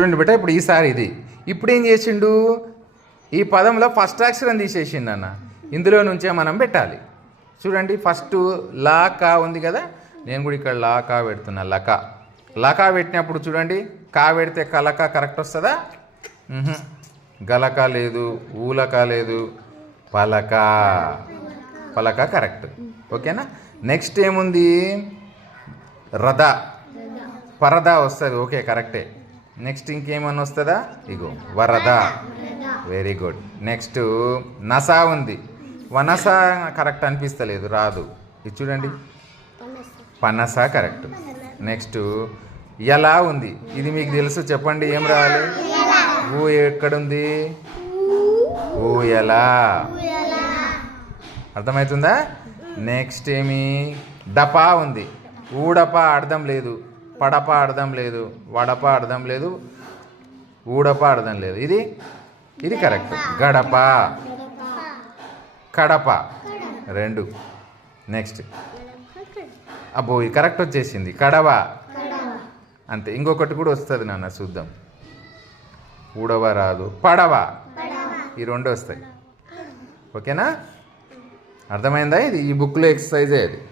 చూడండి బిడ్డ ఇప్పుడు ఈసారి ఇది. ఇప్పుడు ఏం చేసిండు? ఈ పదంలో ఫస్ట్ అక్షరం తీసేసిండు అన్న. ఇందులో నుంచే మనం పెట్టాలి. చూడండి ఫస్ట్ లా కా ఉంది కదా? నేను కూడా ఇక్కడ లా కా పెడుతున్నా లక. లకా పెట్టినప్పుడు చూడండి కా పెడితే కలక కరెక్ట్ వస్తుందా. గలక లేదు ఊలక లేదు పలక పలక కరెక్ట్ ఓకేనా? నెక్స్ట్ ఏముంది? రథ. పరద వస్తుంది. ఓకే కరెక్టే నెక్స్ట్ ఇంకేమన్నా వస్తుందా? ఇగో వరద. వెరీ గుడ్ నెక్స్ట్ నసా ఉంది. వనస కరెక్ట్ అనిపిస్తలేదు రాదు. ఇది చూడండి. పనస కరెక్ట్. నెక్స్ట్ ఎలా ఉంది? ఇది మీకు తెలుసు చెప్పండి ఏం రావాలి? ఊ ఎక్కడుంది? ఊ ఎలా? అర్థమవుతుందా? నెక్స్ట్ ఏమి? డపా ఉంది. ఊడప అర్థం లేదు. పడప అర్థం లేదు వడప అర్థం లేదు ఊడప అర్థం లేదు. ఇది ఇది కరెక్ట్. గడప. కడప. రెండు. నెక్స్ట్. అబ్బో ఇది కరెక్ట్ వచ్చేసింది. కడవ. అంతే. ఇంకొకటి కూడా వస్తుంది నాన్న చూద్దాం. ఊడవ రాదు. పడవ. ఈ రెండు వస్తాయి. ఓకేనా? అర్థమైందా? ఇది ఈ బుక్లో ఎక్సర్సైజే అది